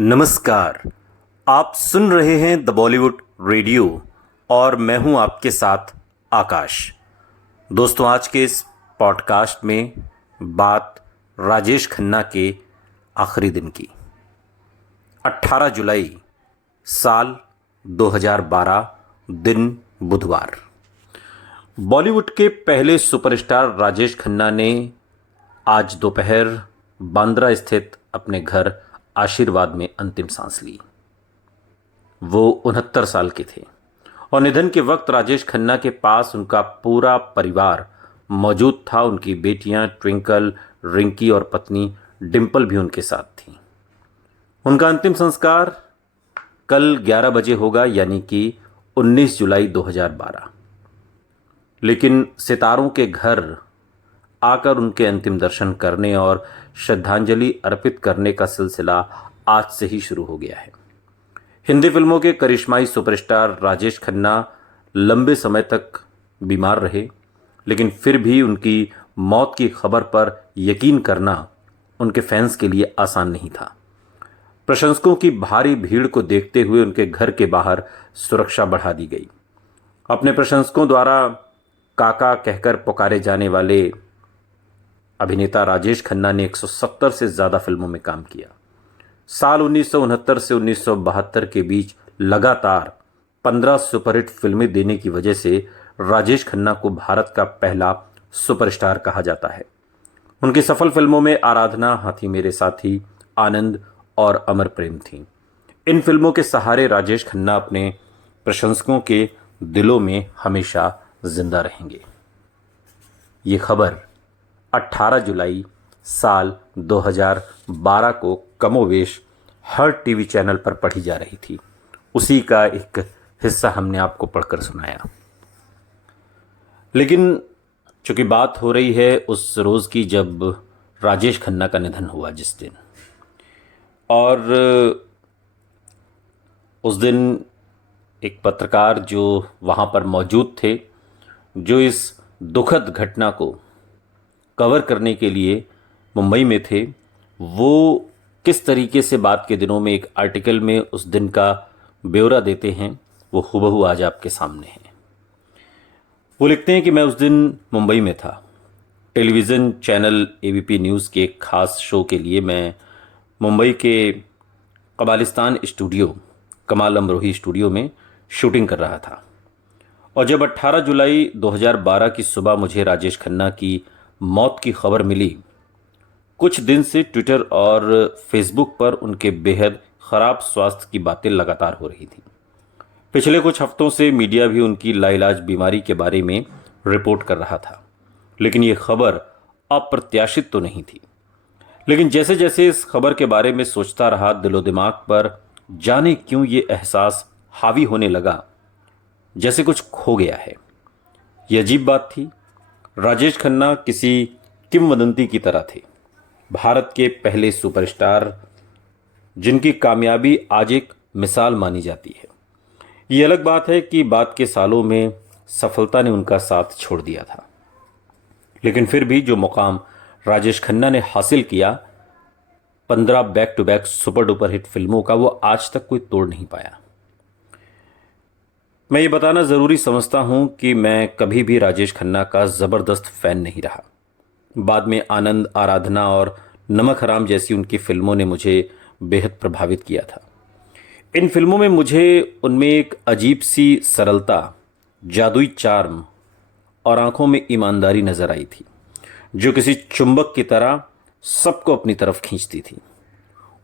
नमस्कार। आप सुन रहे हैं द बॉलीवुड रेडियो और मैं हूं आपके साथ आकाश। दोस्तों, आज के इस पॉडकास्ट में बात राजेश खन्ना के आखिरी दिन की। 18 जुलाई साल 2012, दिन बुधवार। बॉलीवुड के पहले सुपरस्टार राजेश खन्ना ने आज दोपहर बांद्रा स्थित अपने घर आशीर्वाद में अंतिम सांस ली। वो 69 साल के थे और निधन के वक्त राजेश खन्ना के पास उनका पूरा परिवार मौजूद था। उनकी बेटियां ट्विंकल, रिंकी और पत्नी डिंपल भी उनके साथ थी। उनका अंतिम संस्कार कल 11 बजे होगा, यानी कि 19 जुलाई 2012। लेकिन सितारों के घर आकर उनके अंतिम दर्शन करने और श्रद्धांजलि अर्पित करने का सिलसिला आज से ही शुरू हो गया है। हिंदी फिल्मों के करिश्माई सुपरस्टार राजेश खन्ना लंबे समय तक बीमार रहे, लेकिन फिर भी उनकी मौत की खबर पर यकीन करना उनके फैंस के लिए आसान नहीं था। प्रशंसकों की भारी भीड़ को देखते हुए उनके घर के बाहर सुरक्षा बढ़ा दी गई। अपने प्रशंसकों द्वारा काका कहकर पुकारे जाने वाले अभिनेता राजेश खन्ना ने 170 से ज़्यादा फिल्मों में काम किया। साल 1969 से 1972 के बीच लगातार 15 सुपरहिट फिल्में देने की वजह से राजेश खन्ना को भारत का पहला सुपरस्टार कहा जाता है। उनकी सफल फिल्मों में आराधना, हाथी मेरे साथी, आनंद और अमर प्रेम थीं। इन फिल्मों के सहारे राजेश खन्ना अपने प्रशंसकों के दिलों में हमेशा जिंदा रहेंगे। ये खबर 18 जुलाई साल 2012 को कमोवेश हर टीवी चैनल पर पढ़ी जा रही थी। उसी का एक हिस्सा हमने आपको पढ़कर सुनाया। लेकिन चूंकि बात हो रही है उस रोज़ की जब राजेश खन्ना का निधन हुआ, जिस दिन, और उस दिन एक पत्रकार जो वहाँ पर मौजूद थे, जो इस दुखद घटना को कवर करने के लिए मुंबई में थे, वो किस तरीके से बात के दिनों में एक आर्टिकल में उस दिन का ब्यौरा देते हैं, वो हूबहू आज आपके सामने है। वो लिखते हैं कि मैं उस दिन मुंबई में था। टेलीविज़न चैनल एबीपी न्यूज़ के एक खास शो के लिए मैं मुंबई के कबालिस्तान स्टूडियो, कमाल अमरोही स्टूडियो में शूटिंग कर रहा था। और जब 18 जुलाई 2012 की सुबह मुझे राजेश खन्ना की मौत की खबर मिली, कुछ दिन से ट्विटर और फेसबुक पर उनके बेहद ख़राब स्वास्थ्य की बातें लगातार हो रही थी। पिछले कुछ हफ्तों से मीडिया भी उनकी लाइलाज बीमारी के बारे में रिपोर्ट कर रहा था, लेकिन ये खबर अप्रत्याशित तो नहीं थी। लेकिन जैसे जैसे इस खबर के बारे में सोचता रहा, दिलो दिमाग पर जाने क्यों ये एहसास हावी होने लगा जैसे कुछ खो गया है। ये अजीब बात थी। राजेश खन्ना किसी किंवदंती की तरह थे, भारत के पहले सुपरस्टार जिनकी कामयाबी आज एक मिसाल मानी जाती है। ये अलग बात है कि बाद के सालों में सफलता ने उनका साथ छोड़ दिया था, लेकिन फिर भी जो मुकाम राजेश खन्ना ने हासिल किया 15 back to back super duper hit फिल्मों का, वो आज तक कोई तोड़ नहीं पाया। मैं ये बताना ज़रूरी समझता हूँ कि मैं कभी भी राजेश खन्ना का ज़बरदस्त फ़ैन नहीं रहा। बाद में आनंद, आराधना और नमक हराम जैसी उनकी फिल्मों ने मुझे बेहद प्रभावित किया था। इन फिल्मों में मुझे उनमें एक अजीब सी सरलता, जादुई चार्म और आंखों में ईमानदारी नज़र आई थी, जो किसी चुंबक की तरह सबको अपनी तरफ खींचती थी।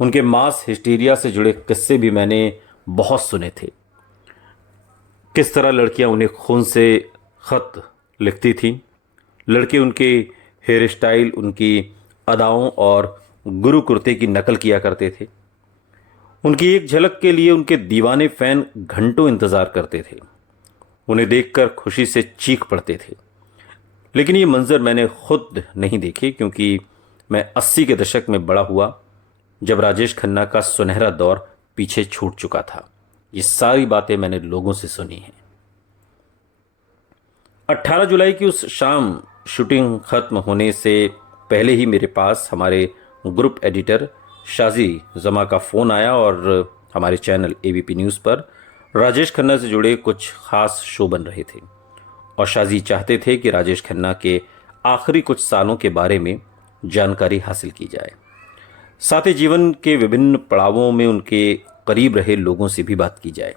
उनके मास हिस्टीरिया से जुड़े किस्से भी मैंने बहुत सुने थे। किस तरह लड़कियां उन्हें खून से ख़त लिखती थीं, लड़के उनके हेयर स्टाइल, उनकी अदाओं और गुरु कुर्ते की नकल किया करते थे। उनकी एक झलक के लिए उनके दीवाने फ़ैन घंटों इंतज़ार करते थे। उन्हें देखकर खुशी से चीख पड़ते थे। लेकिन ये मंज़र मैंने खुद नहीं देखे, क्योंकि मैं 80 के दशक में बड़ा हुआ, जब राजेश खन्ना का सुनहरा दौर पीछे छूट चुका था। ये सारी बातें मैंने लोगों से सुनी हैं। 18 जुलाई की उस शाम शूटिंग खत्म होने से पहले ही मेरे पास हमारे ग्रुप एडिटर शाजी जमा का फ़ोन आया और हमारे चैनल एबीपी न्यूज़ पर राजेश खन्ना से जुड़े कुछ खास शो बन रहे थे और शाजी चाहते थे कि राजेश खन्ना के आखिरी कुछ सालों के बारे में जानकारी हासिल की जाए। साथ ही जीवन के विभिन्न पड़ावों में उनके करीब रहे लोगों से भी बात की जाए।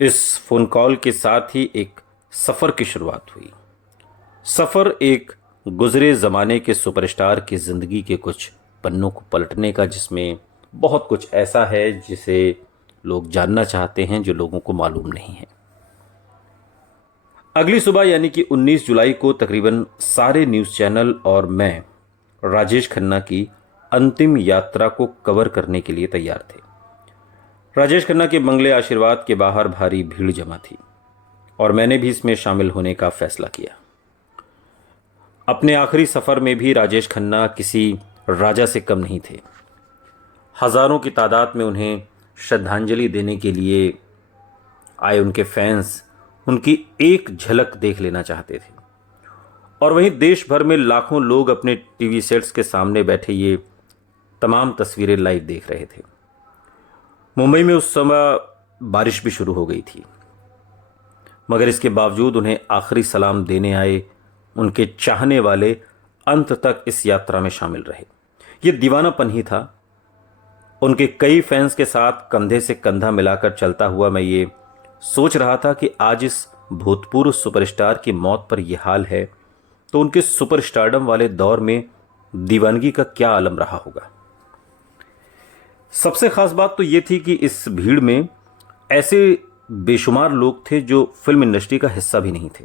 इस फोन कॉल के साथ ही एक सफ़र की शुरुआत हुई। सफ़र एक गुजरे ज़माने के सुपरस्टार की ज़िंदगी के कुछ पन्नों को पलटने का, जिसमें बहुत कुछ ऐसा है जिसे लोग जानना चाहते हैं जो लोगों को मालूम नहीं है। अगली सुबह यानी कि 19 जुलाई को तकरीबन सारे न्यूज़ चैनल और मैं राजेश खन्ना की अंतिम यात्रा को कवर करने के लिए तैयार थे। राजेश खन्ना के बंगले आशीर्वाद के बाहर भारी भीड़ जमा थी और मैंने भी इसमें शामिल होने का फैसला किया। अपने आखिरी सफ़र में भी राजेश खन्ना किसी राजा से कम नहीं थे। हज़ारों की तादाद में उन्हें श्रद्धांजलि देने के लिए आए उनके फैंस उनकी एक झलक देख लेना चाहते थे और वहीं देश भर में लाखों लोग अपने टीवी सेट्स के सामने बैठे ये तमाम तस्वीरें लाइव देख रहे थे। मुंबई में उस समय बारिश भी शुरू हो गई थी, मगर इसके बावजूद उन्हें आखिरी सलाम देने आए उनके चाहने वाले अंत तक इस यात्रा में शामिल रहे। ये दीवानापन ही था। उनके कई फैंस के साथ कंधे से कंधा मिलाकर चलता हुआ मैं ये सोच रहा था कि आज इस भूतपूर्व सुपरस्टार की मौत पर यह हाल है तो उनके सुपरस्टारडम वाले दौर में दीवानगी का क्या आलम रहा होगा। सबसे खास बात तो ये थी कि इस भीड़ में ऐसे बेशुमार लोग थे जो फिल्म इंडस्ट्री का हिस्सा भी नहीं थे।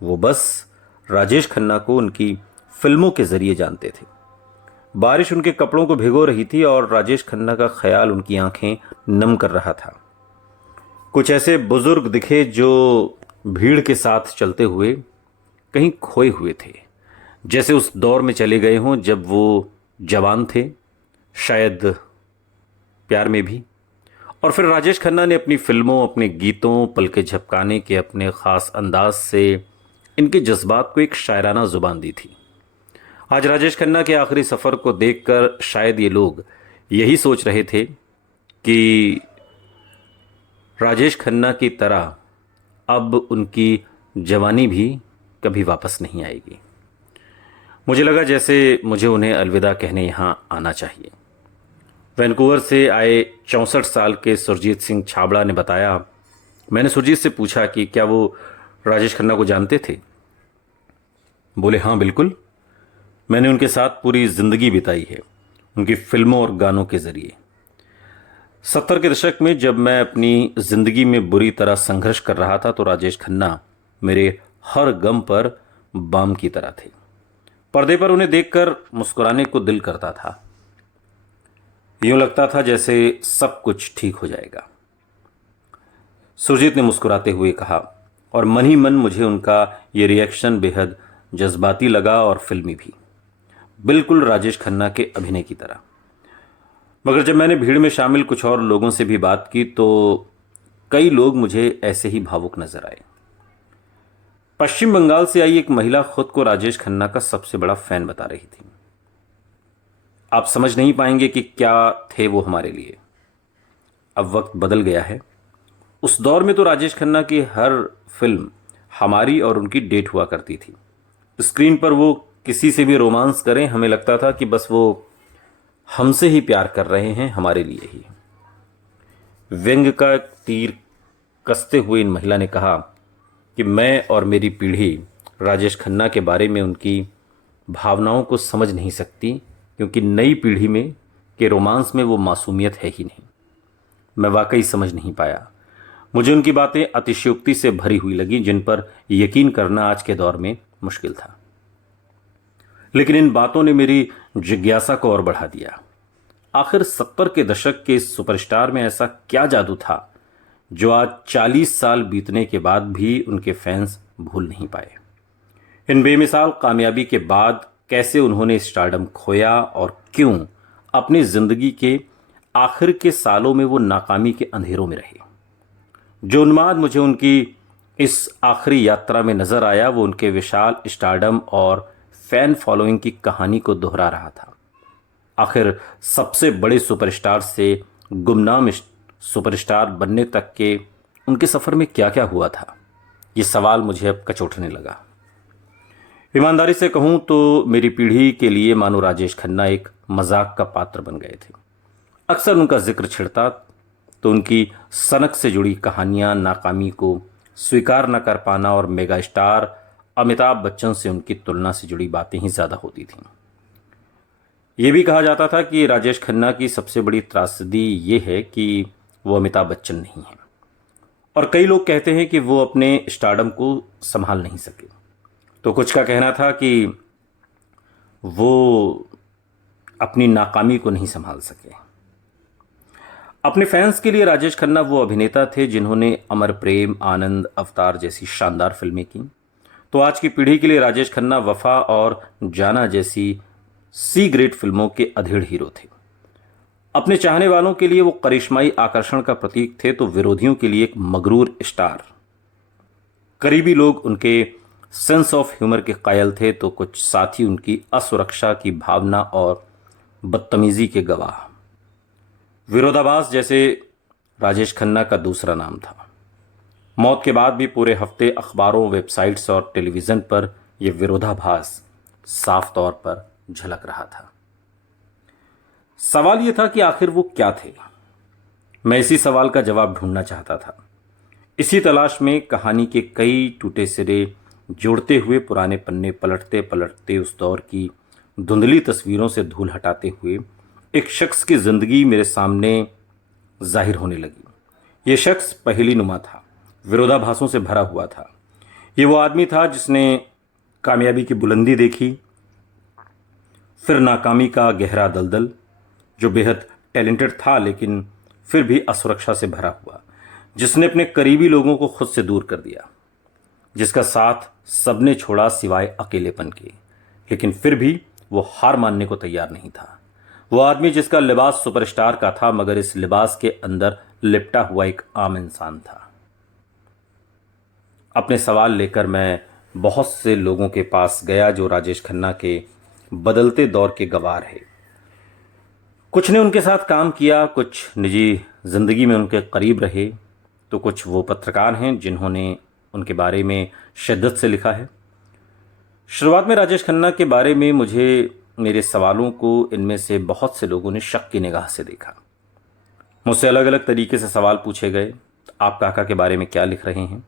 वो बस राजेश खन्ना को उनकी फिल्मों के जरिए जानते थे। बारिश उनके कपड़ों को भिगो रही थी और राजेश खन्ना का ख्याल उनकी आंखें नम कर रहा था। कुछ ऐसे बुजुर्ग दिखे जो भीड़ के साथ चलते हुए कहीं खोए हुए थे, जैसे उस दौर में चले गए हों जब वो जवान थे, शायद प्यार में भी। और फिर राजेश खन्ना ने अपनी फिल्मों, अपने गीतों, पलके झपकाने के अपने ख़ास अंदाज से इनके जज्बात को एक शायराना ज़ुबान दी थी। आज राजेश खन्ना के आखिरी सफ़र को देखकर शायद ये लोग यही सोच रहे थे कि राजेश खन्ना की तरह अब उनकी जवानी भी कभी वापस नहीं आएगी। मुझे लगा जैसे मुझे उन्हें अलविदा कहने यहाँ आना चाहिए। वैंकूवर से आए 64 साल के सुरजीत सिंह छाबड़ा ने बताया, मैंने सुरजीत से पूछा कि क्या वो राजेश खन्ना को जानते थे। बोले हाँ बिल्कुल, मैंने उनके साथ पूरी ज़िंदगी बिताई है, उनकी फिल्मों और गानों के ज़रिए। 70 के दशक में जब मैं अपनी ज़िंदगी में बुरी तरह संघर्ष कर रहा था तो राजेश खन्ना मेरे हर गम पर बाम की तरह थे। पर्दे पर उन्हें देखकर मुस्कुराने को दिल करता था। यूं लगता था जैसे सब कुछ ठीक हो जाएगा। सुरजीत ने मुस्कुराते हुए कहा और मन ही मन मुझे उनका ये रिएक्शन बेहद जज्बाती लगा और फिल्मी भी, बिल्कुल राजेश खन्ना के अभिनय की तरह। मगर जब मैंने भीड़ में शामिल कुछ और लोगों से भी बात की तो कई लोग मुझे ऐसे ही भावुक नजर आए। पश्चिम बंगाल से आई एक महिला खुद को राजेश खन्ना का सबसे बड़ा फैन बता रही थी। आप समझ नहीं पाएंगे कि क्या थे वो हमारे लिए। अब वक्त बदल गया है। उस दौर में तो राजेश खन्ना की हर फिल्म हमारी और उनकी डेट हुआ करती थी। स्क्रीन पर वो किसी से भी रोमांस करें, हमें लगता था कि बस वो हमसे ही प्यार कर रहे हैं, हमारे लिए ही। व्यंग का तीर कसते हुए इन महिला ने कहा कि मैं और मेरी पीढ़ी राजेश खन्ना के बारे में उनकी भावनाओं को समझ नहीं सकती, क्योंकि नई पीढ़ी में के रोमांस में वो मासूमियत है ही नहीं। मैं वाकई समझ नहीं पाया। मुझे उनकी बातें अतिशयोक्ति से भरी हुई लगी, जिन पर यकीन करना आज के दौर में मुश्किल था। लेकिन इन बातों ने मेरी जिज्ञासा को और बढ़ा दिया। आखिर 70 के दशक के इस सुपरस्टार में ऐसा क्या जादू था जो आज 40 साल बीतने के बाद भी उनके फैंस भूल नहीं पाए। इन बेमिसाल कामयाबी के बाद कैसे उन्होंने स्टारडम खोया और क्यों अपनी जिंदगी के आखिर के सालों में वो नाकामी के अंधेरों में रहे। जो उन्माद मुझे उनकी इस आखिरी यात्रा में नजर आया वो उनके विशाल स्टारडम और फैन फॉलोइंग की कहानी को दोहरा रहा था। आखिर सबसे बड़े सुपरस्टार से गुमनाम सुपरस्टार बनने तक के उनके सफ़र में क्या क्या हुआ था, ये सवाल मुझे अब कचोटने लगा। ईमानदारी से कहूँ तो मेरी पीढ़ी के लिए मानो राजेश खन्ना एक मजाक का पात्र बन गए थे। अक्सर उनका जिक्र छिड़ता तो उनकी सनक से जुड़ी कहानियां, नाकामी को स्वीकार न कर पाना और मेगा स्टार अमिताभ बच्चन से उनकी तुलना से जुड़ी बातें ही ज़्यादा होती थीं। ये भी कहा जाता था कि राजेश खन्ना की सबसे बड़ी त्रासदी ये है कि वो अमिताभ बच्चन नहीं है, और कई लोग कहते हैं कि वो अपने स्टारडम को संभाल नहीं सके। तो कुछ का कहना था कि वो अपनी नाकामी को नहीं संभाल सके। अपने फैंस के लिए राजेश खन्ना वो अभिनेता थे जिन्होंने अमर प्रेम, आनंद, अवतार जैसी शानदार फिल्में की। तो आज की पीढ़ी के लिए राजेश खन्ना वफा और जाना जैसी सी ग्रेड फिल्मों के अधेड़ हीरो थे। अपने चाहने वालों के लिए वो करिश्माई आकर्षण का प्रतीक थे, तो विरोधियों के लिए एक मगरूर स्टार। करीबी लोग उनके सेंस ऑफ ह्यूमर के कायल थे, तो कुछ साथी उनकी असुरक्षा की भावना और बदतमीजी के गवाह। विरोधाभास जैसे राजेश खन्ना का दूसरा नाम था। मौत के बाद भी पूरे हफ्ते अखबारों, वेबसाइट्स और टेलीविज़न पर यह विरोधाभास साफ तौर पर झलक रहा था। सवाल यह था कि आखिर वो क्या थे। मैं इसी सवाल का जवाब ढूंढना चाहता था। इसी तलाश में कहानी के कई टूटे सिरे जोड़ते हुए पुराने पन्ने पलटते पलटते उस दौर की धुंधली तस्वीरों से धूल हटाते हुए एक शख्स की जिंदगी मेरे सामने जाहिर होने लगी। ये शख्स पहेली नुमा था, विरोधाभासों से भरा हुआ था। ये वो आदमी था जिसने कामयाबी की बुलंदी देखी, फिर नाकामी का गहरा दलदल, जो बेहद टैलेंटेड था लेकिन फिर भी असुरक्षा से भरा हुआ, जिसने अपने करीबी लोगों को खुद से दूर कर दिया, जिसका साथ सबने छोड़ा सिवाय अकेलेपन के, लेकिन फिर भी वो हार मानने को तैयार नहीं था। वो आदमी जिसका लिबास सुपरस्टार का था, मगर इस लिबास के अंदर लिपटा हुआ एक आम इंसान था। अपने सवाल लेकर मैं बहुत से लोगों के पास गया जो राजेश खन्ना के बदलते दौर के गवाह है। कुछ ने उनके साथ काम किया, कुछ निजी जिंदगी में उनके करीब रहे, तो कुछ वो पत्रकार हैं जिन्होंने उनके बारे में शिद्दत से लिखा है। शुरुआत में राजेश खन्ना के बारे में मुझे मेरे सवालों को इनमें से बहुत से लोगों ने शक की निगाह से देखा। मुझसे अलग अलग तरीके से सवाल पूछे गए। आप काका के बारे में क्या लिख रहे हैं?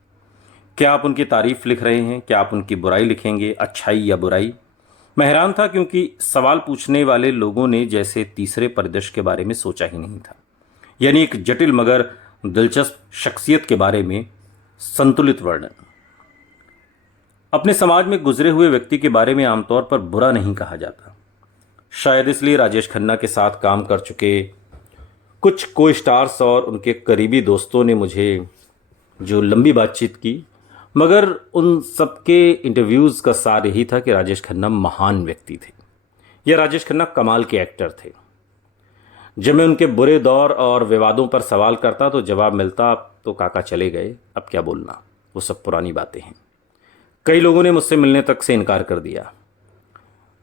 क्या आप उनकी तारीफ लिख रहे हैं? क्या आप उनकी बुराई लिखेंगे, अच्छाई या बुराई? मैं हैरान था क्योंकि सवाल पूछने वाले लोगों ने जैसे तीसरे परिदृश्य के बारे में सोचा ही नहीं था, यानी एक जटिल मगर दिलचस्प शख्सियत के बारे में संतुलित वर्णन। अपने समाज में गुजरे हुए व्यक्ति के बारे में आमतौर पर बुरा नहीं कहा जाता। शायद इसलिए राजेश खन्ना के साथ काम कर चुके कुछ को स्टार्स और उनके करीबी दोस्तों ने मुझे जो लंबी बातचीत की, मगर उन सबके इंटरव्यूज़ का सार यही था कि राजेश खन्ना महान व्यक्ति थे या राजेश खन्ना कमाल के एक्टर थे। जब मैं उनके बुरे दौर और विवादों पर सवाल करता तो जवाब मिलता, तो काका चले गए, अब क्या बोलना, वो सब पुरानी बातें हैं। कई लोगों ने मुझसे मिलने तक से इनकार कर दिया।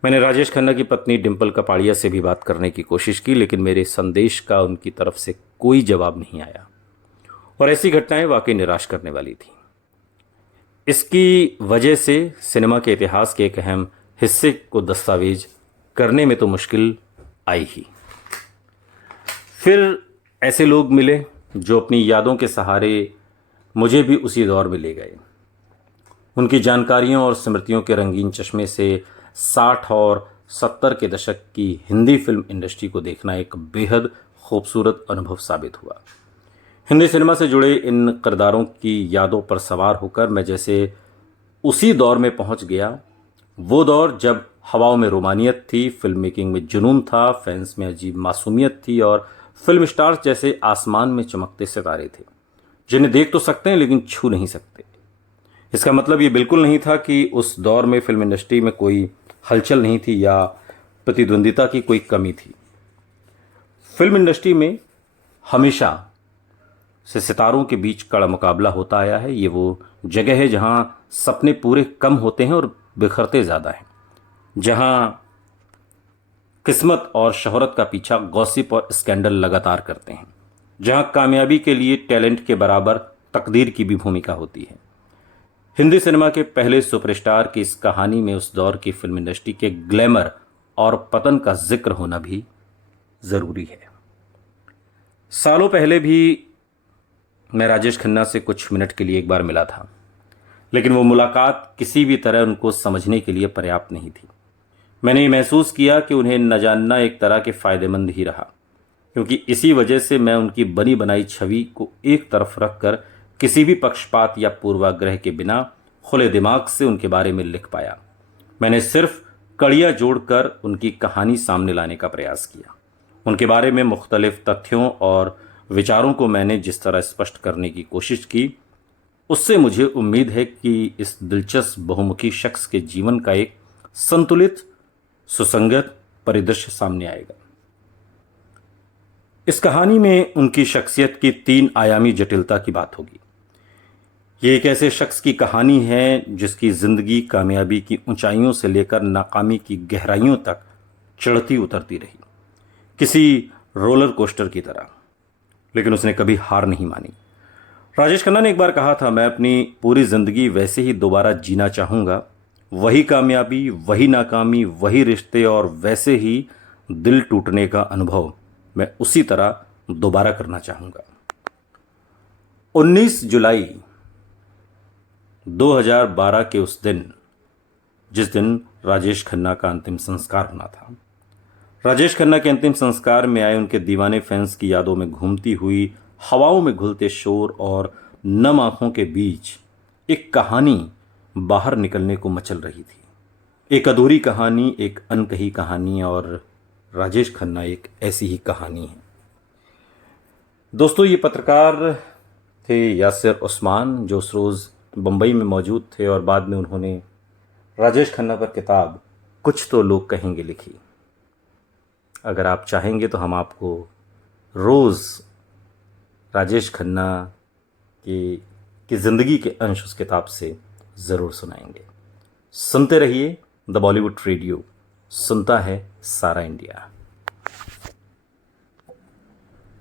मैंने राजेश खन्ना की पत्नी डिम्पल कपाड़िया से भी बात करने की कोशिश की, लेकिन मेरे संदेश का उनकी तरफ से कोई जवाब नहीं आया, और ऐसी घटनाएं वाकई निराश करने वाली थी। इसकी वजह से सिनेमा के इतिहास के एक अहम हिस्से को दस्तावेज करने में तो मुश्किल आई ही। फिर ऐसे लोग मिले जो अपनी यादों के सहारे मुझे भी उसी दौर में ले गए। उनकी जानकारियों और स्मृतियों के रंगीन चश्मे से 60 और 70 के दशक की हिंदी फिल्म इंडस्ट्री को देखना एक बेहद खूबसूरत अनुभव साबित हुआ। हिंदी सिनेमा से जुड़े इन किरदारों की यादों पर सवार होकर मैं जैसे उसी दौर में पहुंच गया। वो दौर जब हवाओं में रोमानियत थी, फिल्म मेकिंग में जुनून था, फैंस में अजीब मासूमियत थी और फिल्म स्टार्स जैसे आसमान में चमकते सितारे थे जिन्हें देख तो सकते हैं लेकिन छू नहीं सकते। इसका मतलब ये बिल्कुल नहीं था कि उस दौर में फिल्म इंडस्ट्री में कोई हलचल नहीं थी या प्रतिद्वंदिता की कोई कमी थी। फिल्म इंडस्ट्री में हमेशा से सितारों के बीच कड़ा मुकाबला होता आया है। ये वो जगह है जहां सपने पूरे कम होते हैं और बिखरते ज़्यादा हैं, जहां किस्मत और शोहरत का पीछा गॉसिप और स्कैंडल लगातार करते हैं, जहां कामयाबी के लिए टैलेंट के बराबर तकदीर की भी भूमिका होती है। हिंदी सिनेमा के पहले सुपरस्टार की इस कहानी में उस दौर की फिल्म इंडस्ट्री के ग्लैमर और पतन का जिक्र होना भी जरूरी है। सालों पहले भी मैं राजेश खन्ना से कुछ मिनट के लिए एक बार मिला था, लेकिन वो मुलाकात किसी भी तरह उनको समझने के लिए पर्याप्त नहीं थी। मैंने ये महसूस किया कि उन्हें न जानना एक तरह के फायदेमंद ही रहा, क्योंकि इसी वजह से मैं उनकी बनी बनाई छवि को एक तरफ रखकर किसी भी पक्षपात या पूर्वाग्रह के बिना खुले दिमाग से उनके बारे में लिख पाया। मैंने सिर्फ कड़ियाँ जोड़कर उनकी कहानी सामने लाने का प्रयास किया। उनके बारे में मुख्तलिफ तथ्यों और विचारों को मैंने जिस तरह स्पष्ट करने की कोशिश की, उससे मुझे उम्मीद है कि इस दिलचस्प बहुमुखी शख्स के जीवन का एक संतुलित सुसंगत परिदृश्य सामने आएगा। इस कहानी में उनकी शख्सियत की 3 आयामी जटिलता की बात होगी। ये एक ऐसे शख्स की कहानी है जिसकी जिंदगी कामयाबी की ऊंचाइयों से लेकर नाकामी की गहराइयों तक चढ़ती उतरती रही, किसी रोलर कोस्टर की तरह, लेकिन उसने कभी हार नहीं मानी। राजेश खन्ना ने एक बार कहा था, मैं अपनी पूरी जिंदगी वैसे ही दोबारा जीना चाहूँगा, वही कामयाबी, वही नाकामी, वही रिश्ते और वैसे ही दिल टूटने का अनुभव मैं उसी तरह दोबारा करना चाहूँगा। 19 जुलाई 2012 के उस दिन, जिस दिन राजेश खन्ना का अंतिम संस्कार होना था, राजेश खन्ना के अंतिम संस्कार में आए उनके दीवाने फैंस की यादों में घूमती हुई हवाओं में घुलते शोर और नम आंखों के बीच एक कहानी बाहर निकलने को मचल रही थी। एक अधूरी कहानी, एक अनकही कहानी, और राजेश खन्ना एक ऐसी ही कहानी है। दोस्तों, ये पत्रकार थे यासिर उस्मान, जो उस रोज़ बम्बई में मौजूद थे और बाद में उन्होंने राजेश खन्ना पर किताब कुछ तो लोग कहेंगे लिखी। अगर आप चाहेंगे तो हम आपको रोज़ राजेश खन्ना की ज़िंदगी के अंश उस किताब से ज़रूर सुनाएंगे। सुनते रहिए द बॉलीवुड रेडियो, सुनता है सारा इंडिया।